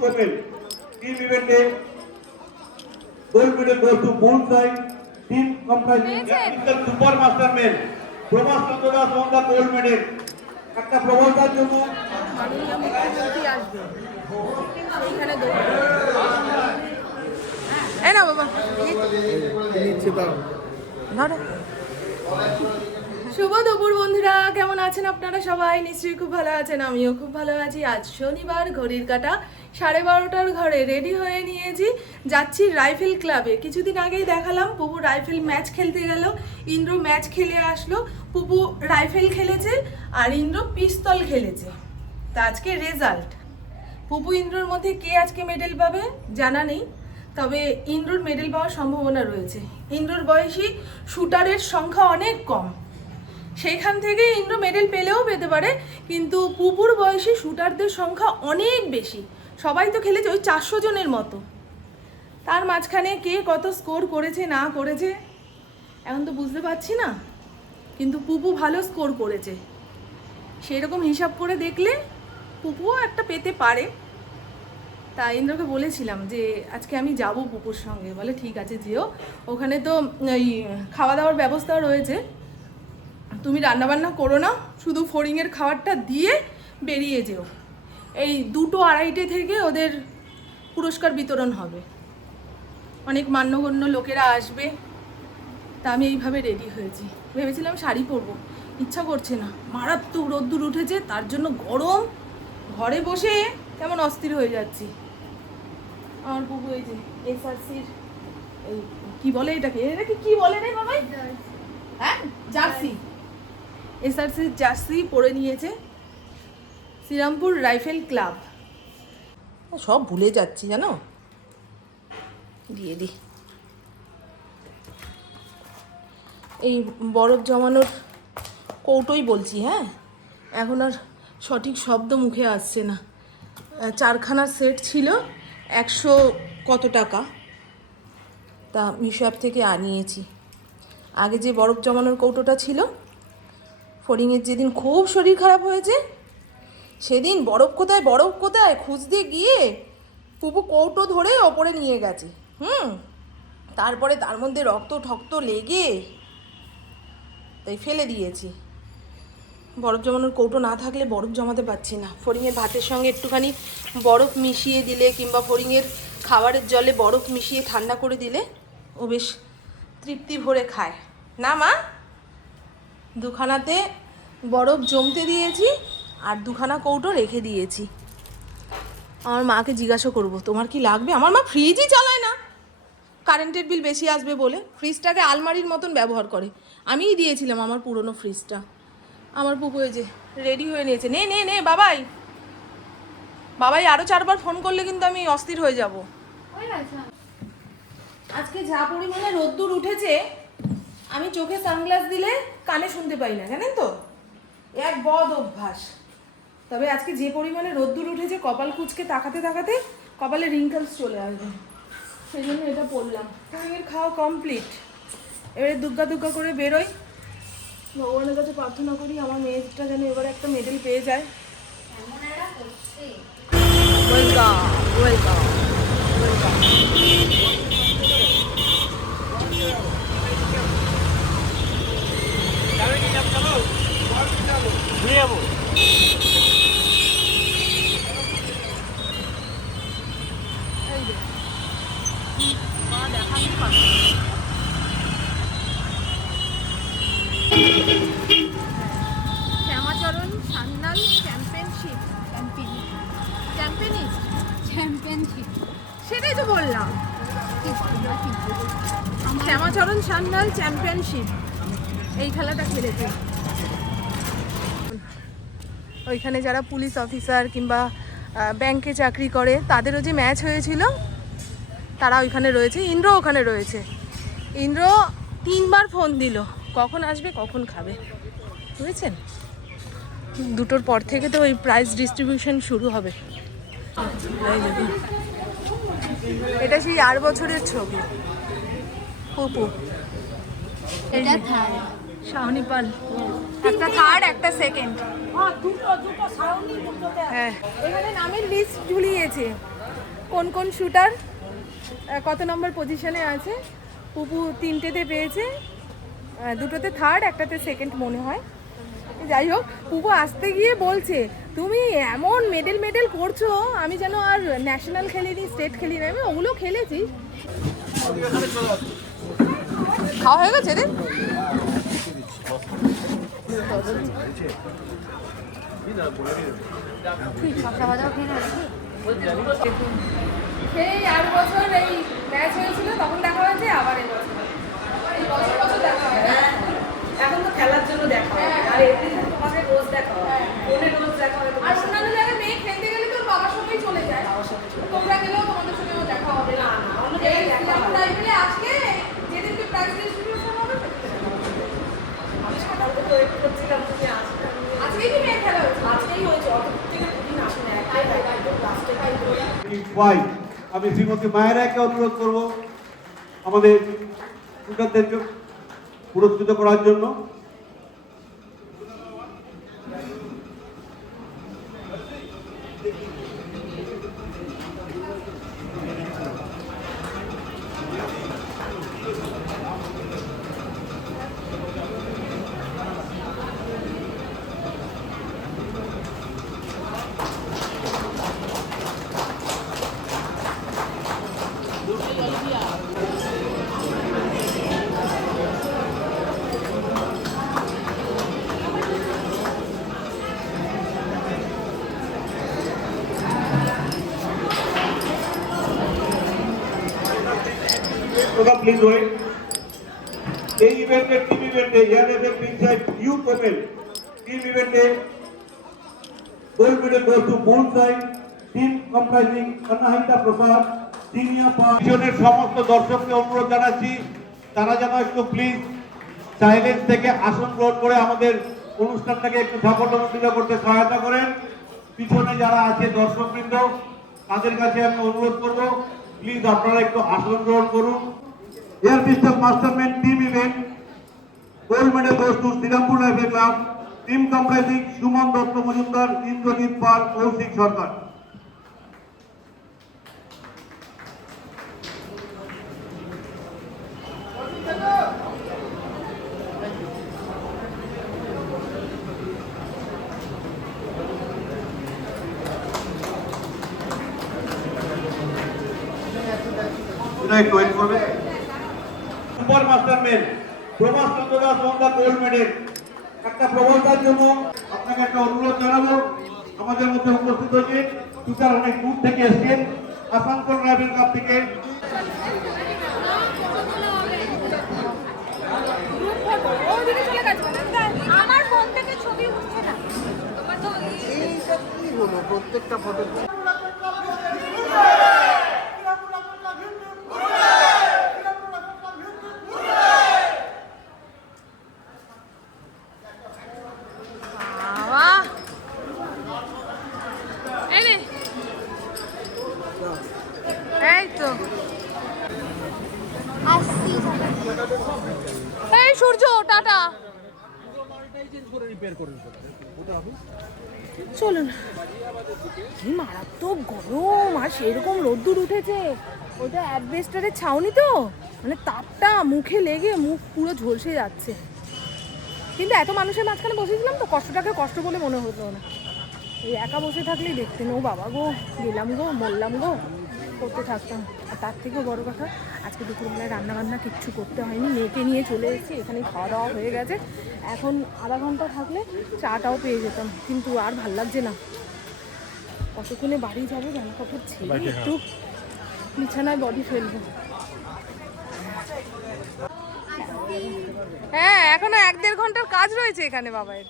Team event gold medal goes to Bullseye. Team comprising Mr. Super Master Man. Prabhas Chandra Das won the gold medal. একটা প্রবলতার জন্য মাননীয় মুখ্যমন্ত্রী আসবে সেইখানে এই না বাবা ধরো। শুভ দুপুর বন্ধুরা, কেমন আছেন আপনারা সবাই? নিশ্চয়ই খুব ভালো আছেন, আমিও খুব ভালো আছি। আজ শনিবার, ঘড়ির কাঁটা 12:30টার ঘরে রেডি হয়ে নিয়েছি, যাচ্ছি রাইফেল ক্লাবে। কিছুদিন আগেই দেখালাম পুপু রাইফেল ম্যাচ খেলতে গেল, ইন্দ্র ম্যাচ খেলে আসলো। পুপু রাইফেল খেলেছে আর ইন্দ্র পিস্তল খেলেছে। তা আজকে রেজাল্ট, পুপু ইন্দ্রর মধ্যে কে আজকে মেডেল পাবে জানা নেই, তবে ইন্দ্রর মেডেল পাওয়ার সম্ভাবনা রয়েছে। ইন্দ্রর বয়সী শুটারের সংখ্যা অনেক কম, সেইখান থেকে ইন্দ্র মেডেল পেলেও পেতে পারে, কিন্তু পুপুর বয়সী শুটারদের সংখ্যা অনেক বেশি। সবাই তো খেলেছে ওই 400 জনের মতো, তার মাঝখানে কে কত স্কোর করেছে না করেছে এখন তো বুঝতে পারছি না, কিন্তু পুপু ভালো স্কোর করেছে। সেই রকম হিসাব করে দেখলে পুপুও একটা পেতে পারে। তা ইন্দ্রকে বলেছিলাম যে আজকে আমি যাব পুপুর সঙ্গে, বলে ঠিক আছে যেও, ওখানে তো ওই খাওয়া দাওয়ার ব্যবস্থাও রয়েছে, তুমি রান্নাবান্না করো না, শুধু ফড়িংয়ের খাবারটা দিয়ে বেরিয়ে যেও। এই 2:30 থেকে ওদের পুরস্কার বিতরণ হবে, অনেক মান্যগণ্য লোকেরা আসবে। তা আমি এইভাবে রেডি হয়েছি, ভেবেছিলাম শাড়ি পরবো, ইচ্ছা করছে না, মারাত্মক রোদ্দুর উঠেছে, তার জন্য গরম, ঘরে বসে কেমন অস্থির হয়ে যাচ্ছি। আমার পুপু এই যে এসআরসির এই কি বলে এটাকে কি বলে রে বাবাই? হ্যাঁ, জার্সি, এসআরসির জার্সি পরে নিয়েছে। শ্রীরামপুর রাইফেল ক্লাব, সব ভুলে যাচ্ছি জানো, দিয়ে দি। এই বরফ জমানোর কৌটোই বলছি, হ্যাঁ, এখন আর সঠিক শব্দ মুখে আসছে না। 4খানা সেট ছিল, 100 কত টাকা, তা মিশো অ্যাপ থেকে আনিয়েছি। আগে যে বরফ জমানোর কৌটোটা ছিল, ফড়িংয়ের যেদিন খুব শরীর খারাপ হয়েছে সেদিন বরফ কোথায় খুঁজতে গিয়ে পুপু কৌটো ধরে ওপরে নিয়ে গেছে। তারপরে তার মধ্যে রক্ত ঠক্ত লেগে তাই ফেলে দিয়েছি। বরফ জমানোর কৌটো না থাকলে বরফ জমাতে পারছি না। ফড়িংয়ের ভাতের সঙ্গে একটুখানি বরফ মিশিয়ে দিলে কিংবা ফড়িংয়ের খাবারের জলে বরফ মিশিয়ে ঠান্ডা করে দিলে ও বেশ তৃপ্তি ভরে খায় না মা? 2খানাতে বরফ জমতে দিয়েছি আর 2খানা কৌটো রেখে দিয়েছি। আমার মাকে জিজ্ঞাসা করব তোমার কি লাগবে। আমার মা ফ্রিজই চালায় না, কারেন্টের বিল বেশি আসবে বলে ফ্রিজটাকে আলমারির মতন ব্যবহার করে। আমিই দিয়েছিলাম আমার পুরনো ফ্রিজটা। আমার পুপু এই যে রেডি হয়ে নিয়েছে, নে নে নে বাবাই, বাবাই আরও 4বার ফোন করলে কিন্তু আমি অস্থির হয়ে যাব। আজকে যা পরিমাণে রোদ্দুর উঠেছে, আমি চোখে সানগ্লাস দিলে কানে শুনতে পাই না, জানেন তো, এক বদ অভ্যাস। তবে আজকে যে পরিমাণে রোদ্দুর উঠেছে, কপাল কুঁচকে তাকাতে তাকাতে কপালে রিঙ্কলস চলে আসবে, সেই জন্য এটা পরলাম। ফড়িংয়ের খাওয়া কমপ্লিট, এবারে দুগ্গা করে বেরোই। ভগবানের কাছে প্রার্থনা করি আমার মেয়েটা যেন এবারে একটা মেডেল পেয়ে যায়। Welcome welcome welcome. Shyamacharan Sanyal championship সেটাই তো বললাম, শ্যামাচরণ সান্যাল চ্যাম্পিয়নশিপ এই খেলাটা খেলেছে। ওইখানে যারা পুলিশ অফিসার কিংবা ব্যাংকে চাকরি করে তাদেরও যে ম্যাচ হয়েছিল, তারা ওইখানে রয়েছে, ইন্দ্র ওখানে রয়েছে। ইন্দ্র 3বার ফোন দিল কখন আসবে কখন খাবে, বুঝেছেন? 2টোর পর থেকে তো ওই প্রাইজ ডিস্ট্রিবিউশন শুরু হবে। এটা সেই 8 বছরের ছবি, পুপু। এটা থার্ড, শাওনি পাল একটা থার্ড একটা সেকেন্ড। হ্যাঁ, এখানে নামের লিস্ট ঝুলিয়েছে, কোন কোন শুটার কত নম্বর পজিশনে আছে। পুপু 3টেতে পেয়েছে, 2টোতে থার্ড, একটাতে সেকেন্ড মনে হয়। যাই হোক, পুপু আসতে গিয়ে বলছে তুমি এমন মেডেল করছো, আমি যেন আর ন্যাশনাল খেলিনি, স্টেট খেলিনি। আমি ওগুলো খেলেছি। খাওয়া হয়ে গেছে রে? সেই 8 বছর এই ম্যাচ হয়েছিল, তখন দেখা হয়েছে, আবার এই বছর দেখা হয়। এখন তো খেলার জন্য দেখা হয়, আর এমনিতে তোমাদের রোজ দেখা হয়, ফোনে রোজ দেখা হয়। আর অন্যান্য জায়গায় মেয়ে খেলতে গেলে তোর বাবার সঙ্গেই চলে যায়, তোমরা গেলেও তোমাদের সঙ্গেও দেখা হবে না। অন্য জায়গায় দেখা হয়। লাইব্রেরি আজকে যেদিনকে প্রাইজ ডিস্ট্রিবিউশন হবে আমি সকাল থেকে ওয়েট করছিলাম তুমি আসবে। আজকেই কি মেয়ে খেলা হয়েছে? আজকেই হয়েছে, অত থেকে দুদিন আসে না, একটাই একদম লাস্টে পাই। আমি শ্রীমতী মায়েরাকে অনুরোধ করব আমাদের শুটারদেরকে পুরস্কৃত করার জন্য। Please wait. এই ইভেন্টে টিম ইভেন্টে air rifle inside youth open team ইভেন্টে gold medal goes to bull side team comprising Anahita Prasad senior পজিশনের সমস্ত দর্শককে অনুরোধ জানাচ্ছি তারা যেন একটু প্লিজ সাইলেন্স থেকে আসন গ্রহণ করে আমাদের অনুষ্ঠানটাকে একটু সাফল্যমণ্ডিত করতে সহায়তা করেন। পিছনে যারা আছে দর্শকবৃন্দ তাদের কাছে আমি অনুরোধ করব প্লিজ আপনারা একটু আসন গ্রহণ করুন। Air pistol masterman team event gold medal goes to Srirampur rifle club team comprising Suman Dutta Majumdar, Indrajit Pal, Kaushik Sarkar. একটু ওয়েট করবে। সুপার মাস্টারম্যান প্রভাস চন্দ্র দাস মন্দা গোল্ড মেডেল। একটা প্রবলতার জন্য আপনাকে একটা অনুরোধ জানাবো, আমাদের মধ্যে উপস্থিত হয়েছে শুটার অনেক দূর থেকে এসছেন, আসানসোল রাইফেল ক্লাব থেকে। আমার ফোন থেকে ছবি উঠছে না। এইটা কি হলো প্রত্যেকটা ফটো এই তো আসছি এই সূর্য টাটা চলুন। কি মারাত্মক গরম, আর সেরকম রোদ্দুর উঠেছে। ওটা অ্যাডভেস্টারের ছাউনি তো, মানে তাপটা মুখে লেগে মুখ পুরো ঝলসে যাচ্ছে। কিন্তু এত মানুষের মাঝখানে বসেছিলাম তো কষ্টটাকে কষ্ট বলে মনে হতো না। এই একা বসে থাকলেই দেখতেন ও বাবা গো, গেলাম গো, মরলাম গো করতে থাকতাম। আর তার থেকেও বড় কথা, আজকে দুপুরবেলায় রান্নাবান্না কিচ্ছু করতে হয়নি, মেয়েকে নিয়ে চলে এসেছি, এখানে খাওয়া দাওয়া হয়ে গেছে। এখন আধা ঘন্টা থাকলে চাটাও পেয়ে যেতাম, কিন্তু আর ভাল লাগছে না। কতক্ষণে বাড়ি যাবো, জামা কাপড় ছেড়ে একটু বিছানায় বডি ফেলবো। হ্যাঁ, এখনো 1-1.5 ঘন্টার কাজ রয়েছে এখানে বাবাইয়ের।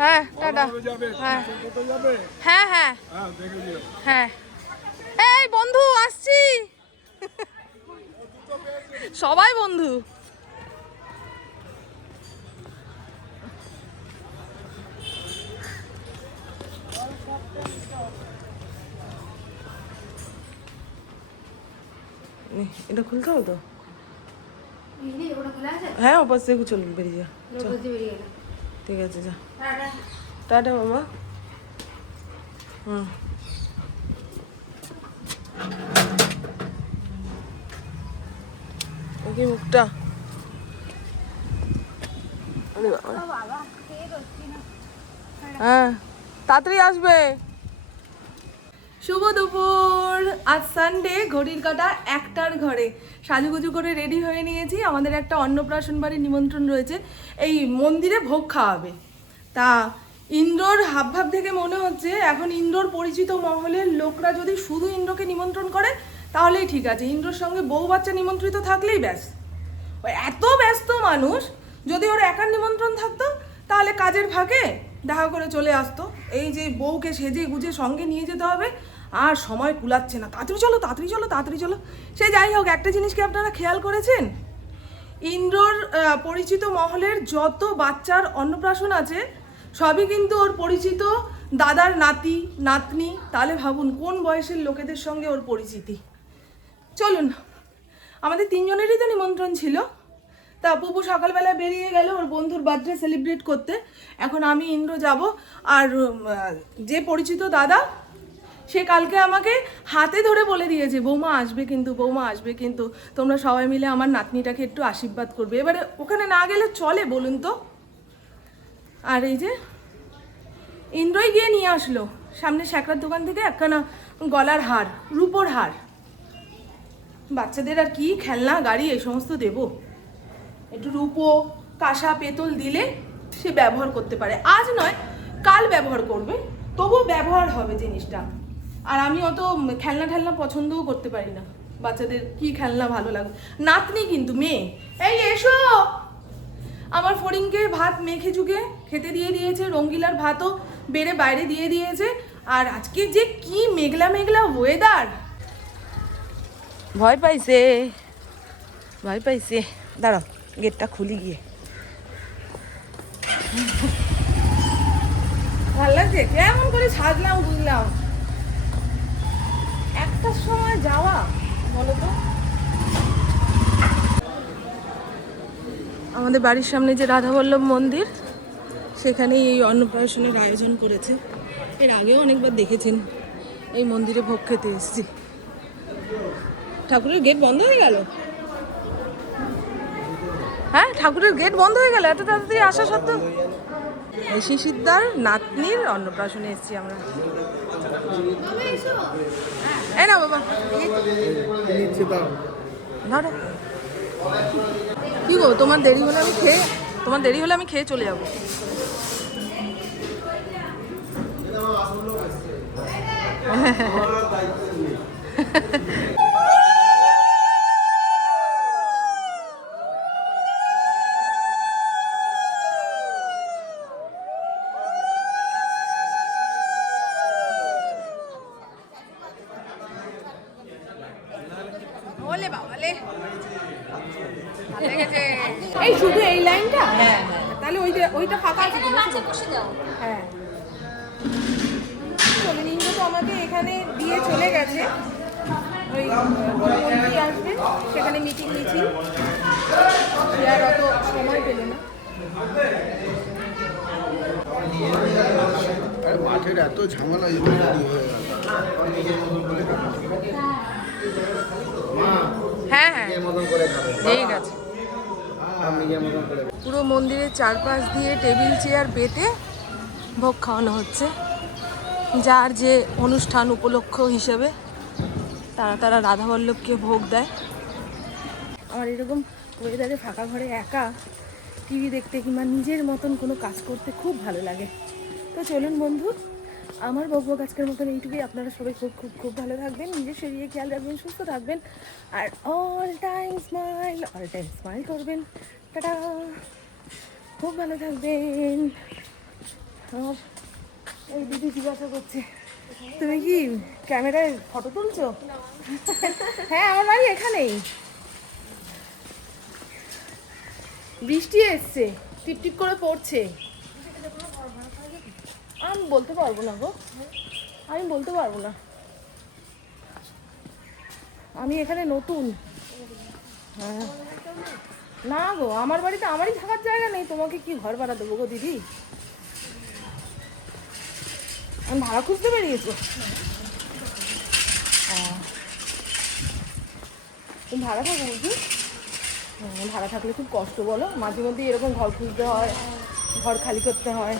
হ্যাঁ টাটা। হ্যাঁ হ্যাঁ হ্যাঁ হ্যাঁ এই বন্ধু আসছি, সবাই বন্ধু। এটা খুলতে হবে তো? হ্যাঁ ওপাশ থেকে চলুন, বেরিয়ে যা। ঠিক আছে, যা টাটা বাবা। হুম, এই কি মুখটা, আরে বাবা। হ্যাঁ, তাড়াতাড়ি আসবে। শুভ দুপুর। আজ সানডে, ঘড়ির কাঁটা 1টার ঘরে। সাজুগুজু করে রেডি হয়ে নিয়েছি। আমাদের একটা অন্নপ্রাশন বাড়ির নিমন্ত্রণ রয়েছে, এই মন্দিরে ভোগ খাওয়াবে। তা ইন্দ্রর হাবভাব থেকে মনে হচ্ছে এখন ইন্দ্রর পরিচিত মহলের লোকরা যদি শুধু ইন্দ্রকে নিমন্ত্রণ করে তাহলেই ঠিক আছে। ইন্দ্রর সঙ্গে বউ বাচ্চা নিমন্ত্রিত থাকলেই ব্যাস। ও এত ব্যস্ত মানুষ, যদি ওর একার নিমন্ত্রণ থাকতো তাহলে কাজের ফাঁকে দেখা করে চলে আসতো। এই যে বউকে সেজে গুজে সঙ্গে নিয়ে যেতে হবে, আর সময় কুলাচ্ছে না। তাড়াতাড়ি চলো, তাড়াতাড়ি চলো, তাড়াতাড়ি চলো। সে যাই হোক, একটা জিনিস কি আপনারা খেয়াল করেছেন? ইন্দ্রর পরিচিত মহলের যত বাচ্চার অন্নপ্রাশন আছে সবই কিন্তু ওর পরিচিত দাদার নাতি নাতনি। তাহলে ভাবুন কোন বয়সের লোকেদের সঙ্গে ওর পরিচিতি। চলুন, আমাদের 3 জনেরই তো নিমন্ত্রণ ছিল। তা পুপু সকালবেলা বেরিয়ে গেল ওর বন্ধুর বার্থডে সেলিব্রেট করতে। এখন আমি ইন্দ্র যাব। আর যে পরিচিত দাদা, সে কালকে আমাকে হাতে ধরে বলে দিয়েছে বৌমা আসবে কিন্তু, বৌমা আসবে কিন্তু, তোমরা সবাই মিলে আমার নাতনিটাকে একটু আশীর্বাদ করবে। এবারে ওখানে না গেলে চলে বলুন তো? আর এই যে ইন্দ্রই গিয়ে নিয়ে আসলো সামনে শ্যাকরার দোকান থেকে একখানা গলার হার, রূপোর হার। বাচ্চাদের আর কি খেলনা গাড়ি এই সমস্ত দেব? একটু রূপো কাঁসা পেতল দিলে সে ব্যবহার করতে পারে। আজ নয়, কাল ব্যবহার করবে, তবুও ব্যবহার হবে জিনিসটা। আর আমি অত খেলনা ঠেলনা পছন্দও করতে পারি না। বাচ্চাদের কি খেলনা ভালো লাগে? নাতনি কিন্তু মেয়ে। এই এসো, আমার ফড়িংকে ভাত মেখে চুকে খেতে দিয়ে দিয়েছে, রঙ্গিলার ভাতও বেড়ে বাইরে দিয়ে দিয়েছে। আর আজকে যে কি মেঘলা মেঘলা ওয়েদার। ভয় পাইছে, ভয় পাইছে। দাঁড়াও, গেটটা খুলি গিয়ে। ভাল লাগছে? কেমন করে সাজলাম বুঝলাম। একটার সময় যাওয়া, বলো তো। আমাদের বাড়ির সামনে যে রাধাবল্লভ মন্দির, সেখানেই এই অন্নপ্রাশনের আয়োজন করেছে। এর আগেও অনেকবার দেখেছেন এই মন্দিরে ভোগ খেতে এসেছি। ঠাকুরের গেট বন্ধ হয়ে গেল? হ্যাঁ, ঠাকুরের গেট বন্ধ হয়ে গেল এত তাড়াতাড়ি আসা সত্ত্বেও। এই শিশিরদার নাতনির অন্নপ্রাশনে এসেছি আমরা। এই না বাবা, ধরো। কি গো, তোমার দেরি হলে আমি খেয়ে চলে যাবো। ওলে বাবালে, ভালো লেগেছে। এই শুধু এই লাইনটা? হ্যাঁ, তাহলে ওইটা ফাঁকা আছে। হ্যাঁ, চলে নিন তো, আমাকে এখানে দিয়ে চলে গেছে। ওই মন্ত্রী আসবে, সেখানে মিটিং মিছিল, আর অত সময় পেল না। মাঠের এত ঝামেলা হ্যাঁ হ্যাঁ, ঠিক আছে। পুরো মন্দিরের চারপাশ দিয়ে টেবিল চেয়ার পেতে ভোগ খাওয়ানো হচ্ছে। যার যে অনুষ্ঠান উপলক্ষ হিসেবে তারা রাধাবল্লভকে ভোগ দেয়। আমার এরকম ওয়েদারে ফাঁকা ঘরে একা টিভি দেখতে কিংবা নিজের মতন কোনো কাজ করতে খুব ভালো লাগে। তো চলুন বন্ধু, আমার বকবক আজকের মতন এইটুকুই। আপনারা সবাই খুব খুব খুব ভালো থাকবেন, নিজের শরীরে খেয়াল রাখবেন, সুস্থ থাকবেন, আর অল টাইম স্মাইল করবেন। টাটা, খুব ভালো থাকবেন। আমার এই দিদি জিজ্ঞাসা করছে, তুমি কি ক্যামেরায় ফটো তুলছো? হ্যাঁ, আমার বাড়ি এখানেই। বৃষ্টি এসছে, টিপ টিপ করে পড়ছে। আমি বলতে পারবো না গো, আমি বলতে পারবো না। আমি এখানে নতুন। হ্যাঁ, না গো, আমার বাড়িতে আমারই থাকার জায়গা নেই, তোমাকে কি ঘর ভাড়া দেবো গো দিদি? আমি ভাড়া খুঁজতে বেরিয়েছো? তুমি ভাড়া থাকো বুঝি? ভাড়া থাকলে খুব কষ্ট বলো, মাঝে মধ্যে এরকম ঘর খুঁজতে হয়, ঘর খালি করতে হয়।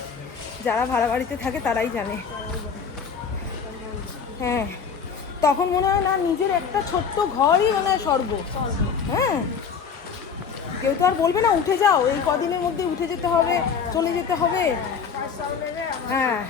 যারা ভাড়া বাড়িতে থাকে তারাই জানে। হ্যাঁ, তখন মনে হয় না নিজের একটা ছোট্ট ঘরই মনে হয় স্বর্গ। হ্যাঁ, কেউ তো আর বলবে না উঠে যাও, এই কদিনের মধ্যে উঠে যেতে হবে, চলে যেতে হবে। হ্যাঁ।